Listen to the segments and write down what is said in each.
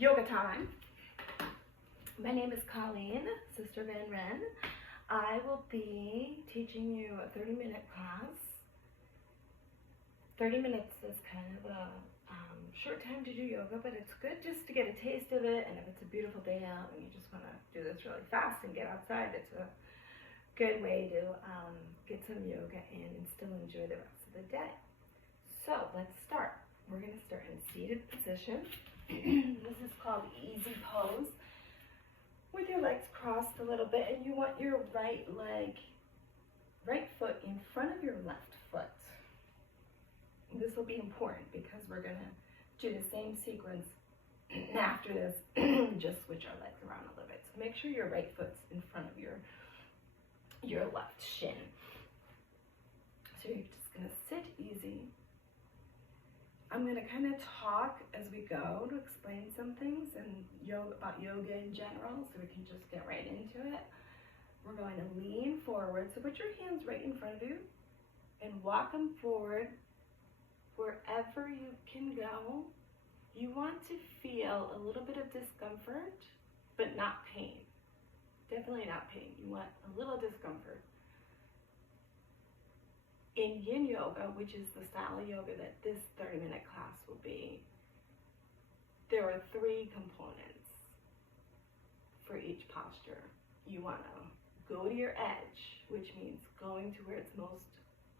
yoga time. My name is Colleen, Sister Van Ren. I will be teaching you a 30-minute class. 30 minutes is kind of a short time to do yoga, but it's good just to get a taste of it. And if it's a beautiful day out and you just want to do this really fast and get outside, it's a good way to get some yoga in and still enjoy the rest of the day. So let's start. We're going to start in seated position. This is called easy pose. With your legs crossed a little bit, and you want your right foot in front of your left foot. This will be important because we're going to do the same sequence after this, just switch our legs around a little bit. So make sure your right foot's in front of your left shin. So you're just going to sit easy. I'm going to kind of talk as we go to explain some things and about yoga in general, so we can just get right into it. We're going to lean forward, so put your hands right in front of you and walk them forward wherever you can go. You want to feel a little bit of discomfort, but not pain. Definitely not pain. You want a little discomfort. In Yin Yoga, which is the style of yoga that this 30-minute class will be, there are 3 components for each posture. You want to go to your edge, which means going to where it's most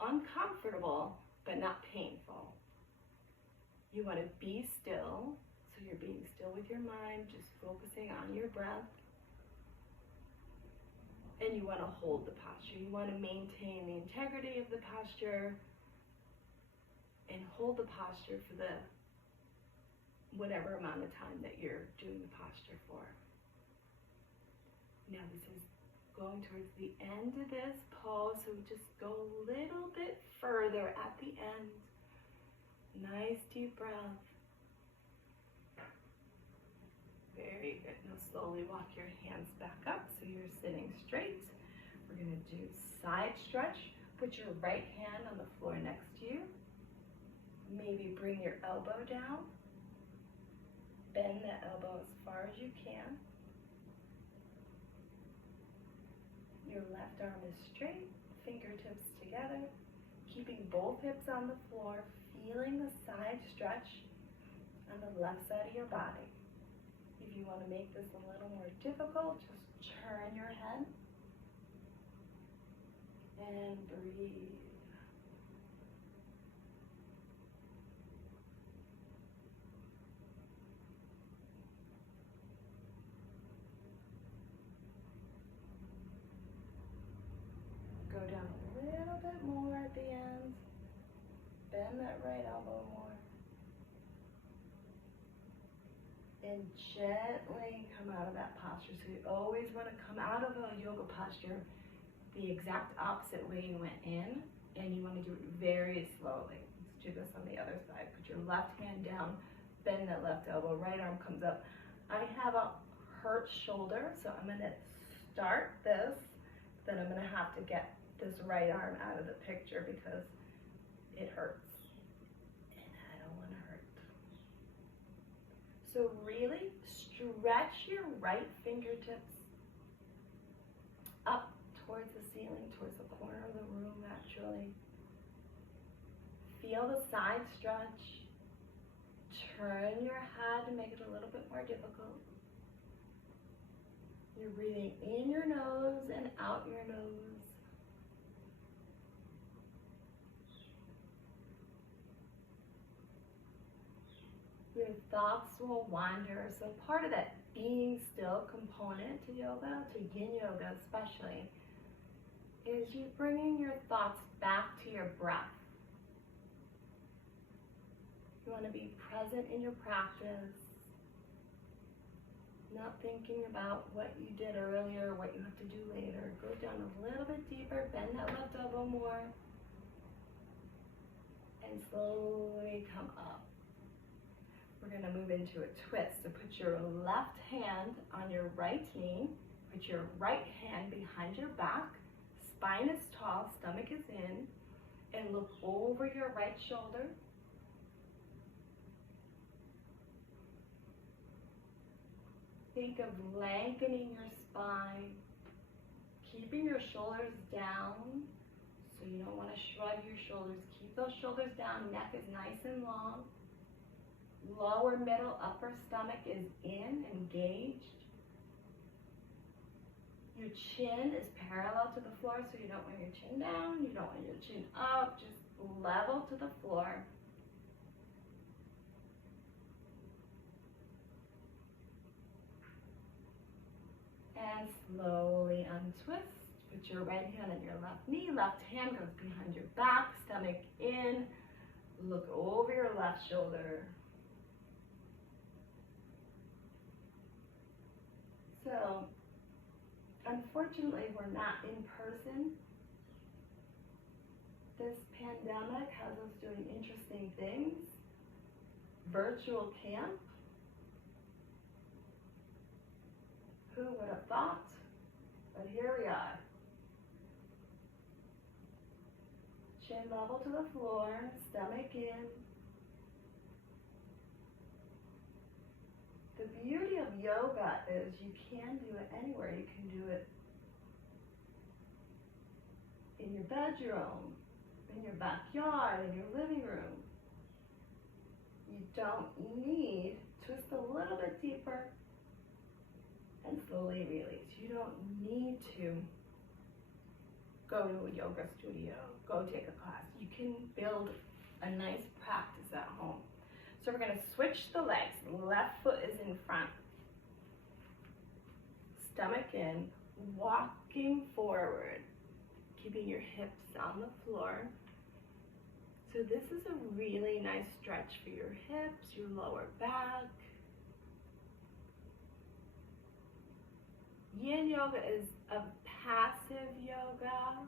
uncomfortable but not painful. You want to be still, so you're being still with your mind, just focusing on your breath. And you want to hold the posture. You want to maintain the integrity of the posture and hold the posture for the whatever amount of time that you're doing the posture for. Now this is going towards the end of this pose, so just go a little bit further at the end. Nice deep breath. Very good. Now slowly walk your hands back up so you're sitting straight. We're going to do side stretch. Put your right hand on the floor next to you. Maybe bring your elbow down. Bend the elbow as far as you can. Your left arm is straight, fingertips together. Keeping both hips on the floor, feeling the side stretch on the left side of your body. If you want to make this a little more difficult, just turn your head and breathe. Go down a little bit more at the end. Bend that right elbow more. And gently come out of that posture. So you always want to come out of a yoga posture the exact opposite way you went in, and you want to do it very slowly. Let's do this on the other side. Put your left hand down, bend that left elbow, right arm comes up. I have a hurt shoulder, so I'm going to start this, then I'm going to have to get this right arm out of the picture because it hurts. So really stretch your right fingertips up towards the ceiling, towards the corner of the room naturally. Feel the side stretch. Turn your head to make it a little bit more difficult. You're breathing in your nose and out your nose. Your thoughts will wander. So part of that being still component to yoga, to Yin Yoga especially, is you bringing your thoughts back to your breath. You want to be present in your practice, not thinking about what you did earlier, what you have to do later. Go down a little bit deeper, bend that left elbow more, and slowly come up. We're going to move into a twist. So put your left hand on your right knee, put your right hand behind your back, spine is tall, stomach is in, and look over your right shoulder. think of lengthening your spine, keeping your shoulders down. So you don't want to shrug your shoulders. Keep those shoulders down. Neck is nice and long. Lower, middle, upper stomach is in, engaged. Your chin is parallel to the floor, so you don't want your chin down. You don't want your chin up. Just level to the floor. And slowly untwist. Put your right hand on your left knee. Left hand goes behind your back. Stomach in. Look over your left shoulder. So, unfortunately, we're not in person. This pandemic has us doing interesting things. Virtual camp. Who would have thought? But here we are. Chin level to the floor, stomach in. The beauty of yoga is you can do it anywhere. You can do it in your bedroom, in your backyard, in your living room. You don't need, twist a little bit deeper and slowly release. You don't need to go to a yoga studio, go take a class. You can build a nice practice at home. So we're going to switch the legs. Left foot is in front. Stomach in, walking forward, keeping your hips on the floor. So this is a really nice stretch for your hips, your lower back. Yin yoga is a passive yoga,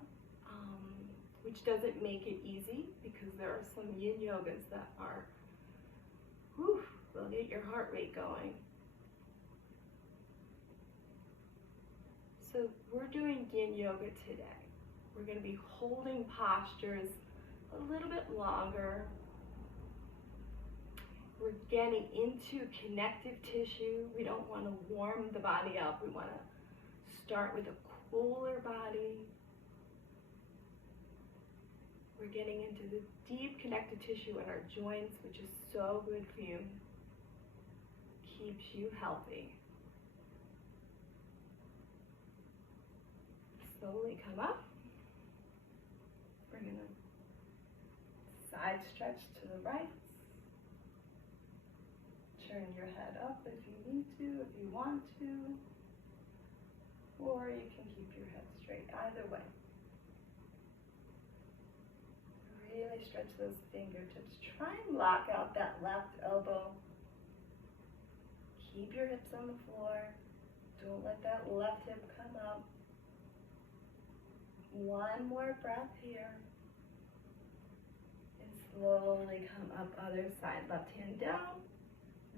which doesn't make it easy because there are some yin yogas that are, will get your heart rate going. So we're doing yin yoga today. We're going to be holding postures a little bit longer. We're getting into connective tissue. We don't want to warm the body up. We want to start with a cooler body. We're getting into the deep connective tissue in our joints, which is so good for you. Keeps you healthy. Slowly come up. We're going to side stretch to the right. Turn your head up if you need to, if you want to. Or you can keep your head straight, either way. Really stretch those fingertips. Try and lock out that left elbow. Keep your hips on the floor. Don't let that left hip come up. One more breath here. And slowly come up other side. Left hand down.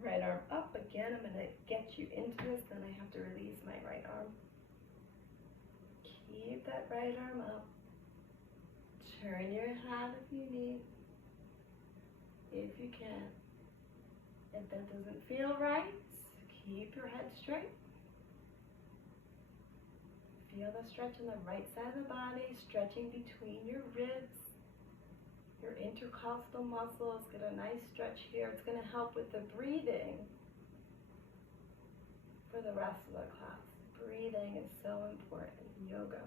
Right arm up. Again, I'm going to get you into this. Then I have to release my right arm. Keep that right arm up. Turn your head if you need. If you can. If that doesn't feel right, keep your head straight. Feel the stretch on the right side of the body, stretching between your ribs, your intercostal muscles. Get a nice stretch here. It's going to help with the breathing for the rest of the class. Breathing is so important in yoga.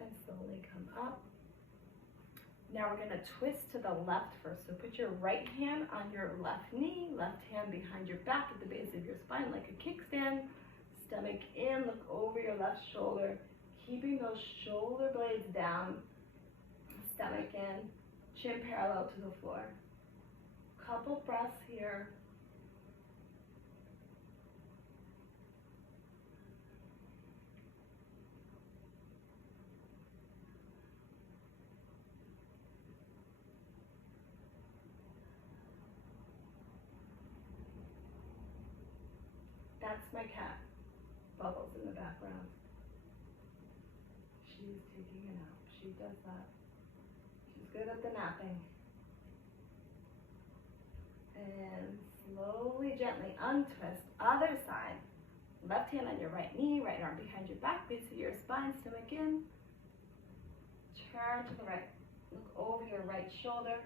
And slowly come up. Now we're going to twist to the left first. So put your right hand on your left knee, left hand behind your back at the base of your spine like a kickstand. Stomach in, look over your left shoulder, keeping those shoulder blades down. Stomach in, chin parallel to the floor. Couple breaths here. That's my cat, Bubbles, in the background. She's taking a nap. She does that. She's good at the napping. And slowly, gently untwist. Other side. Left hand on your right knee, right arm behind your back, base of your spine, stomach in. Turn to the right. Look over your right shoulder.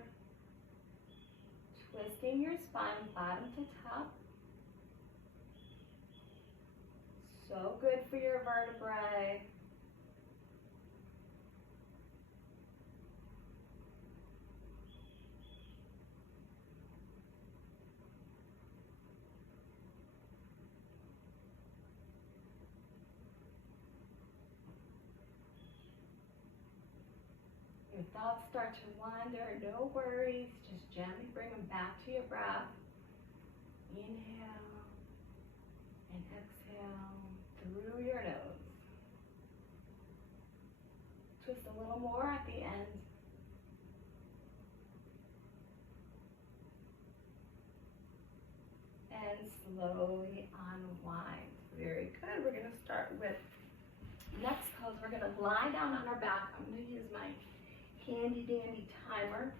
Twisting your spine bottom to top. So good for your vertebrae. Your thoughts start to wander, no worries. Just gently bring them back to your breath. Inhale and exhale through your nose. Twist a little more at the end. And slowly unwind. Very good. We're going to start with next pose. We're going to lie down on our back. I'm going to use my handy dandy timer.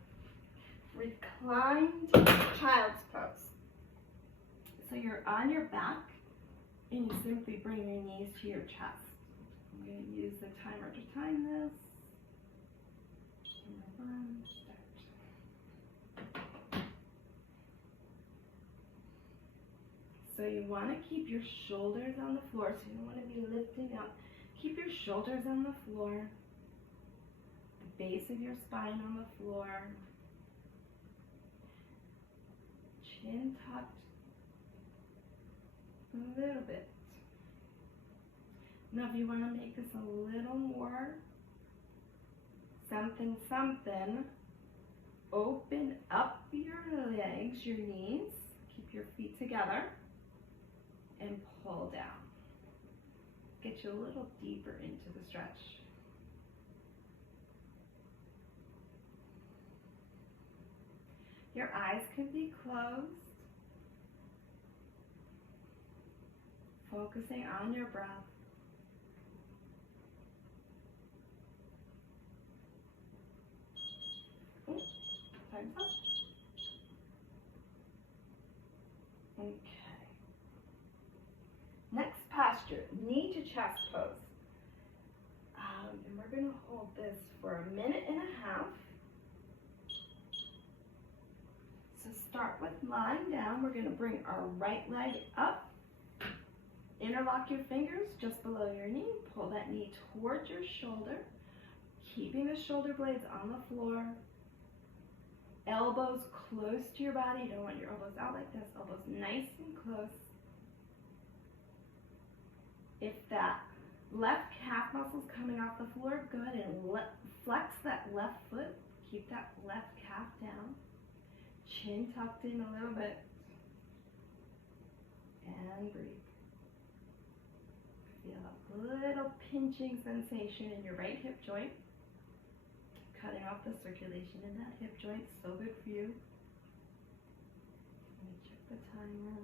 Reclined child's pose. So you're on your back and you simply bring your knees to your chest. I'm going to use the timer to time this. Number 1, start. So you want to keep your shoulders on the floor, so you don't want to be lifting up. Keep your shoulders on the floor, the base of your spine on the floor, chin tucked a little bit. Now if you want to make this a little more something, open up your legs, your knees, keep your feet together, and pull down. Get you a little deeper into the stretch. Your eyes could be closed, focusing on your breath. Time's up. Okay. Next posture, knee to chest pose. And we're going to hold this for 1.5 minutes. So start with lying down. We're going to bring our right leg up. Interlock your fingers just below your knee. Pull that knee towards your shoulder, keeping the shoulder blades on the floor. Elbows close to your body. You don't want your elbows out like this. Elbows nice and close. If that left calf muscle's coming off the floor, go ahead and flex that left foot. Keep that left calf down. Chin tucked in a little bit. And breathe. Feel a little pinching sensation in your right hip joint. Cutting off the circulation in that hip joint. So good for you. Let me check the timer.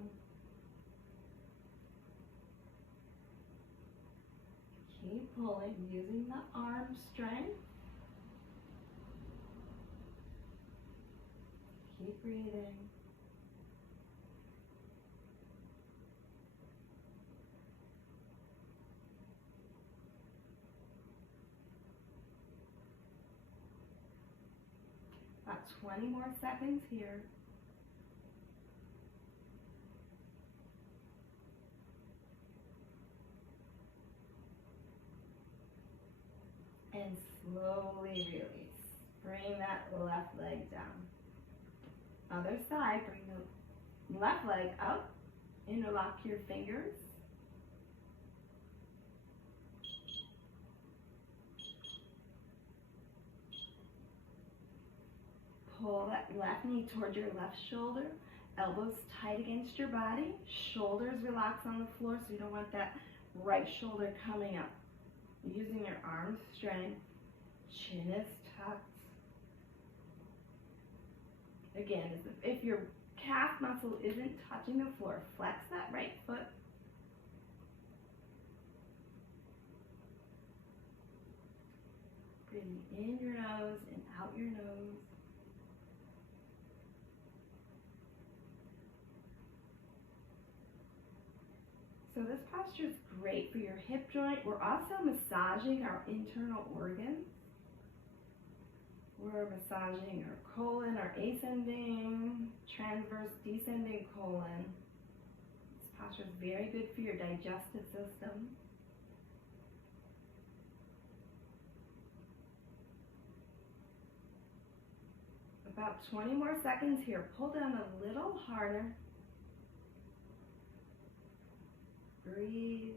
Keep pulling using the arm strength. Keep breathing. About 20 more seconds here. And slowly release. Bring that left leg down. Other side, bring the left leg up. Interlock your fingers. Pull that left knee towards your left shoulder. Elbows tight against your body. Shoulders relax on the floor, so you don't want that right shoulder coming up. Using your arm strength. Chin is tucked. Again, if your calf muscle isn't touching the floor, flex that right foot. Breathing in your nose and out your nose. posture is great for your hip joint. We're also massaging our internal organs. We're massaging our colon, our ascending, transverse, descending colon. This posture is very good for your digestive system. About 20 more seconds here. Pull down a little harder. Breathe.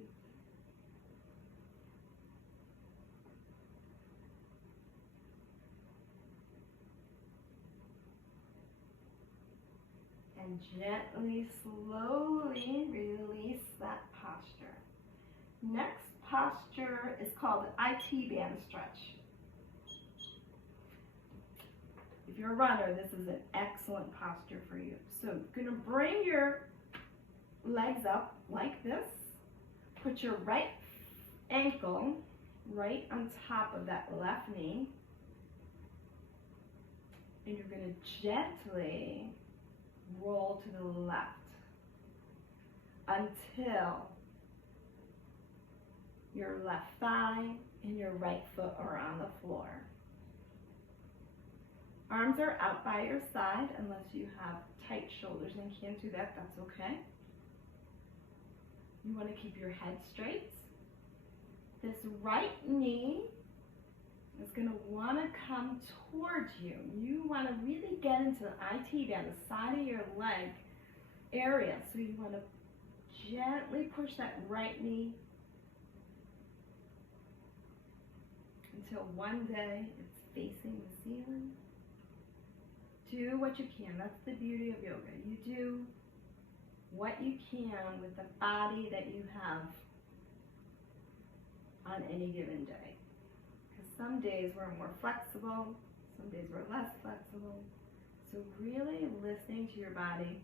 And gently, slowly release that posture. Next posture is called an IT band stretch. If you're a runner, this is an excellent posture for you. So you're going to bring your legs up like this. Put your right ankle right on top of that left knee. And you're going to gently roll to the left until your left thigh and your right foot are on the floor. Arms are out by your side unless you have tight shoulders and can't do that, that's okay. You want to keep your head straight. This right knee is going to want to come towards you. You want to really get into the IT band, the side of your leg area. So you want to gently push that right knee until one day it's facing the ceiling. Do what you can. That's the beauty of yoga. You do what you can with the body that you have on any given day. Because some days we're more flexible, some days we're less flexible. So really listening to your body,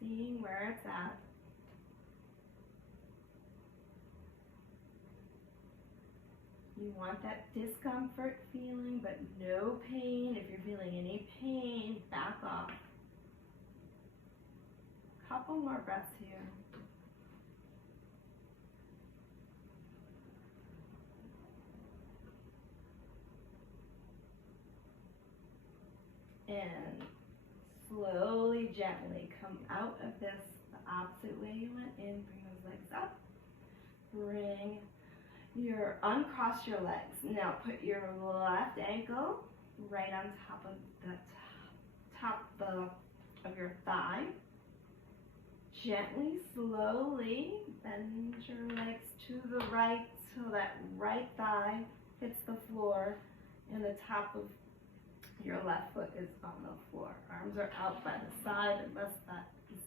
seeing where it's at. You want that discomfort feeling, but no pain. If you're feeling any pain, back off. Couple more breaths here. And slowly, gently come out of this the opposite way you went in. Bring those legs up. Uncross your legs. Now put your left ankle right on top of the top of your thigh. Gently, slowly bend your legs to the right so that right thigh hits the floor and the top of your left foot is on the floor. Arms are out by the side unless that is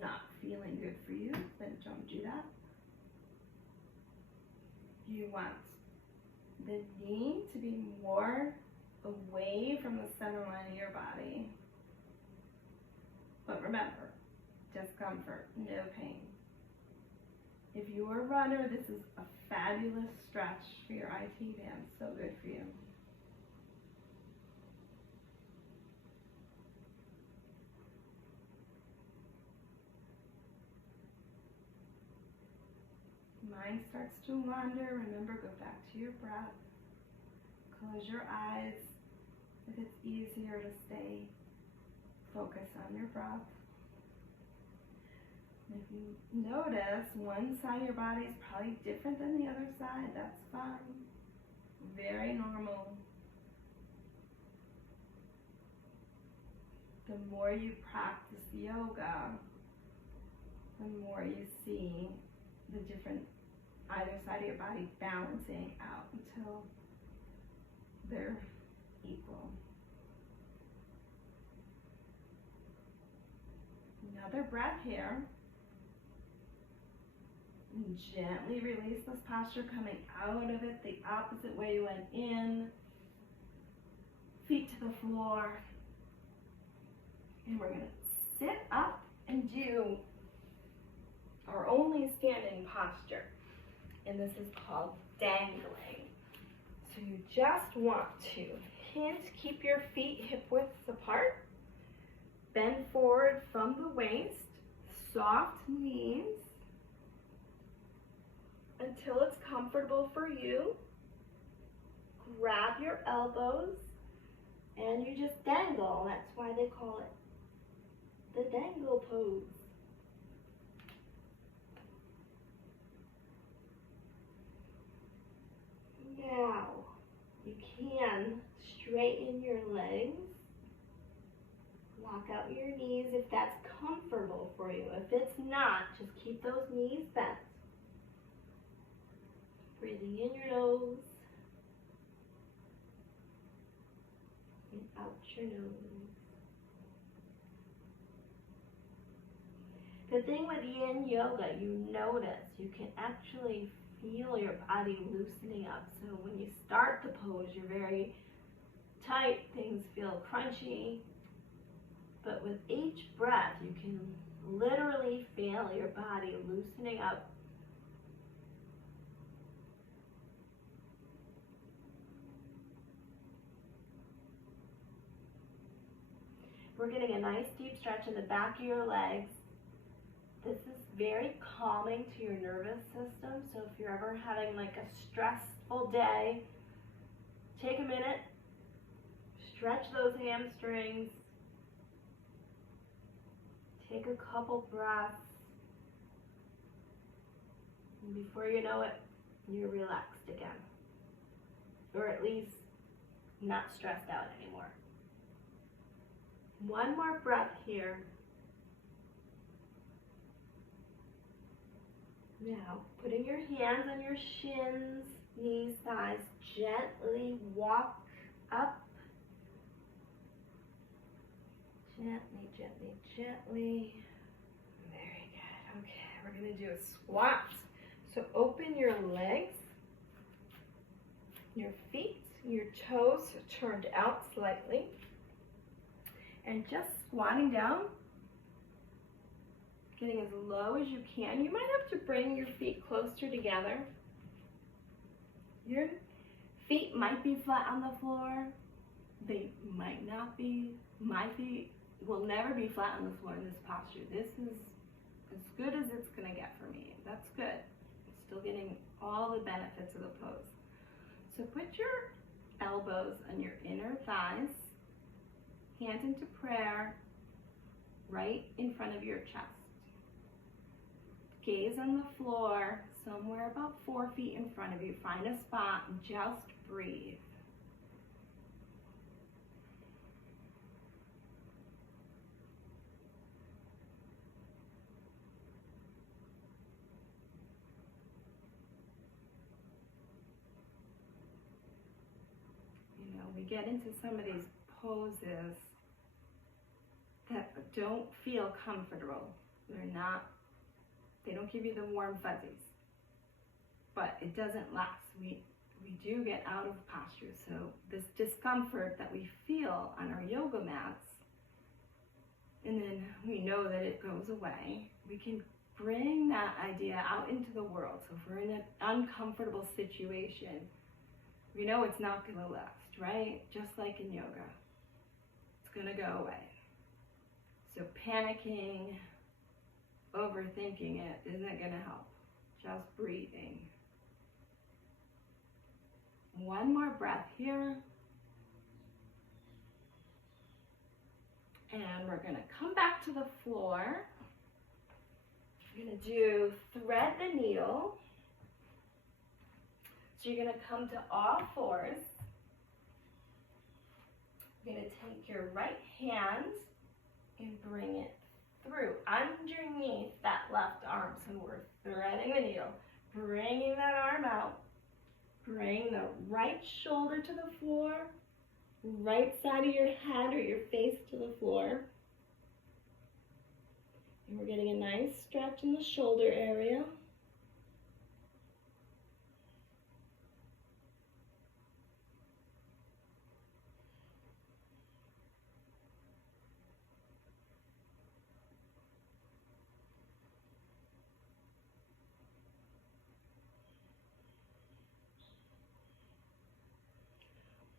not feeling good for you, then don't do that. You want the knee to be more away from the center line of your body. But remember, discomfort, no pain. If you're a runner, this is a fabulous stretch for your IT band. So good for you. Mind starts to wander, remember, go back to your breath. Close your eyes if it's easier to stay focused on your breath. And if you notice one side of your body is probably different than the other side, that's fine. Very normal. The more you practice yoga, the more you see the different either side of your body balancing out until they're equal. Another breath here. And gently release this posture, coming out of it the opposite way you went in. Feet to the floor. And we're going to sit up and do our only standing posture. And this is called dangling. So you just want to keep your feet hip widths apart. Bend forward from the waist. soft knees until it's comfortable for you. Grab your elbows and you just dangle. That's why they call it the dangle pose. Now, you can straighten your legs. Lock out your knees if that's comfortable for you. If it's not, just keep those knees bent. Breathing in your nose and out your nose. The thing with yin yoga, you notice you can actually feel your body loosening up. So when you start the pose, you're very tight, things feel crunchy. But with each breath, you can literally feel your body loosening up. We're getting a nice deep stretch in the back of your legs. This is very calming to your nervous system. So if you're ever having like a stressful day, take a minute, stretch those hamstrings, take a couple breaths, and before you know it, you're relaxed again. Or at least not stressed out anymore. One more breath here. Now, putting your hands on your shins, knees, thighs, gently walk up. Gently, gently, gently. Very good. Okay, we're going to do a squat. So open your legs, your feet, your toes turned out slightly. And just squatting down, getting as low as you can. You might have to bring your feet closer together. Your feet might be flat on the floor. They might not be. My feet will never be flat on the floor in this posture. This is as good as it's going to get for me. That's good. I'm still getting all the benefits of the pose. So put your elbows on your inner thighs, hands into prayer, right in front of your chest. Gaze on the floor, somewhere about 4 feet in front of you. Find a spot and just breathe. You know, we get into some of these poses that don't feel comfortable. They don't give you the warm fuzzies, but it doesn't last. We do get out of posture. So this discomfort that we feel on our yoga mats, and then we know that it goes away, we can bring that idea out into the world. So if we're in an uncomfortable situation, we know it's not going to last, right? Just like in yoga, it's going to go away. So panicking, overthinking it isn't going to help. Just breathing. One more breath here. And we're going to come back to the floor. We're going to do thread the needle. So you're going to come to all fours. You're going to take your right hand and bring it through underneath that left arm. So we're threading the needle, bringing that arm out, bring the right shoulder to the floor, right side of your head or your face to the floor. And we're getting a nice stretch in the shoulder area.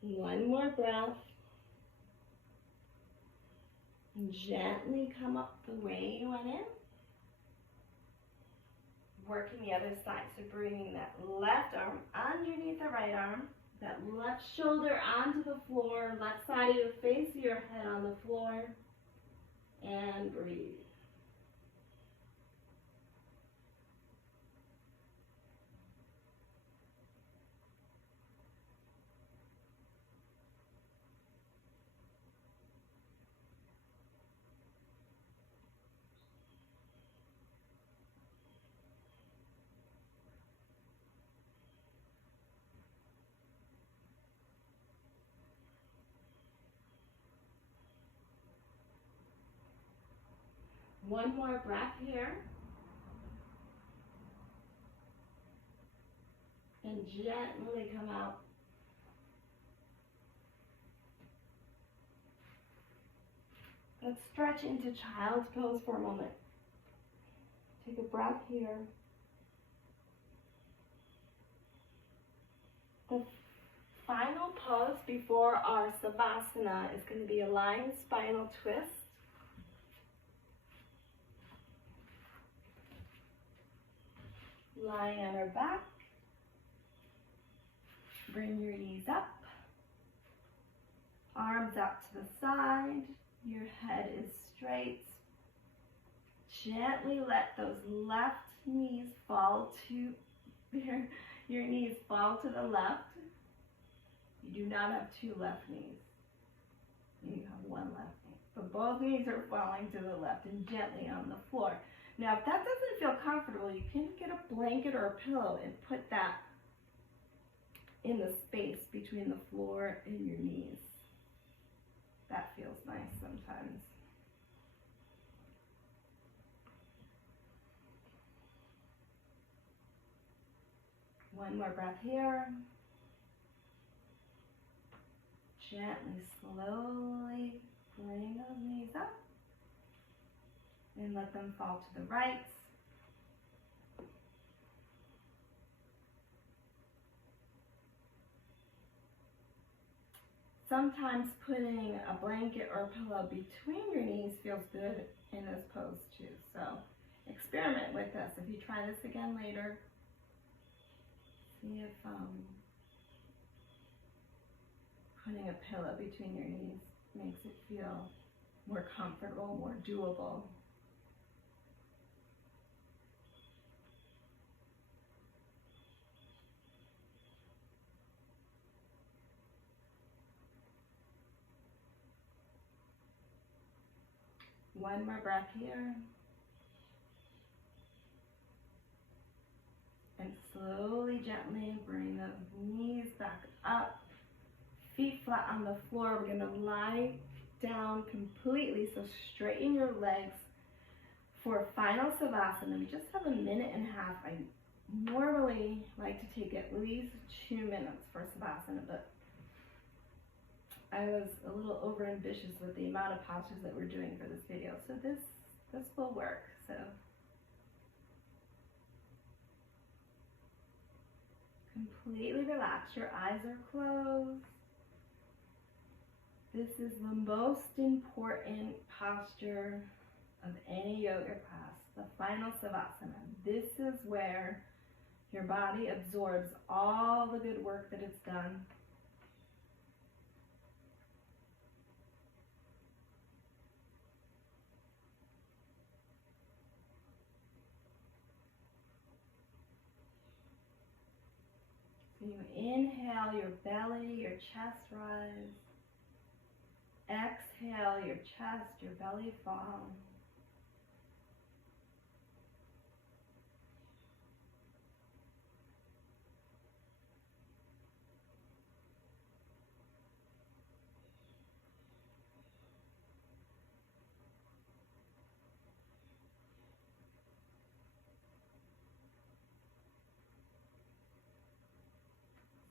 One more breath. And gently come up the way you went in. working the other side. So bringing that left arm underneath the right arm, that left shoulder onto the floor, left side of your face, your head on the floor, and breathe. One more breath here. And gently come out. Let's stretch into child's pose for a moment. Take a breath here. The final pose before our Savasana is going to be a lying spinal twist. Lying on our back. Bring your knees up. Arms out to the side. Your head is straight. Gently let those left knees fall to your knees fall to the left. You do not have two left knees. You have one left knee. But both knees are falling to the left and gently on the floor. Now, if that doesn't feel comfortable, you can get a blanket or a pillow and put that in the space between the floor and your knees. That feels nice sometimes. One more breath here. Gently, slowly bring those knees up and let them fall to the right. Sometimes putting a blanket or a pillow between your knees feels good in this pose too. So experiment with this. If you try this again later, see if putting a pillow between your knees makes it feel more comfortable, more doable. One more breath here. And slowly, gently bring those knees back up. Feet flat on the floor. We're going to lie down completely, so straighten your legs for final Savasana. We just have a minute and a half. I normally like to take at least 2 minutes for Savasana, but I was a little over ambitious with the amount of postures that we're doing for this video, so this will work. So completely relax. Your eyes are closed. This is the most important posture of any yoga class, the final Savasana. This is where your body absorbs all the good work that it's done. So you inhale, your belly, your chest rise. Exhale, your chest, your belly fall.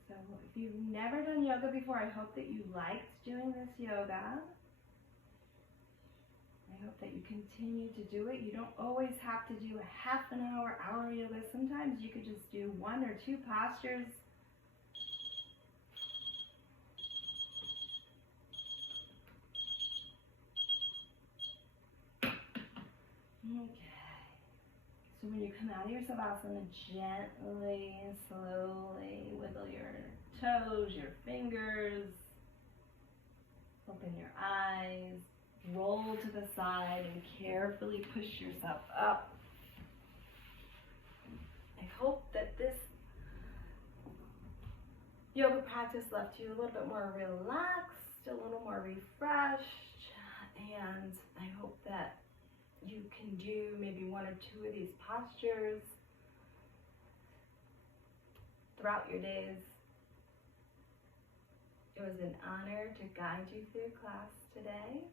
So if you've never done yoga before, I hope that you liked doing this yoga. I hope that you continue to do it. You don't always have to do a half an hour, hour yoga. Sometimes you could just do 1 or 2 postures. Okay. So when you come out of your Savasana, gently, slowly wiggle your toes, your fingers, open your eyes, roll to the side, and carefully push yourself up. I hope that this yoga practice left you a little bit more relaxed, a little more refreshed, and I hope that you can do maybe one or two of these postures throughout your days. It was an honor to guide you through class today.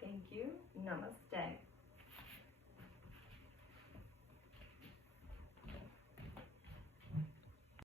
Thank you. Namaste.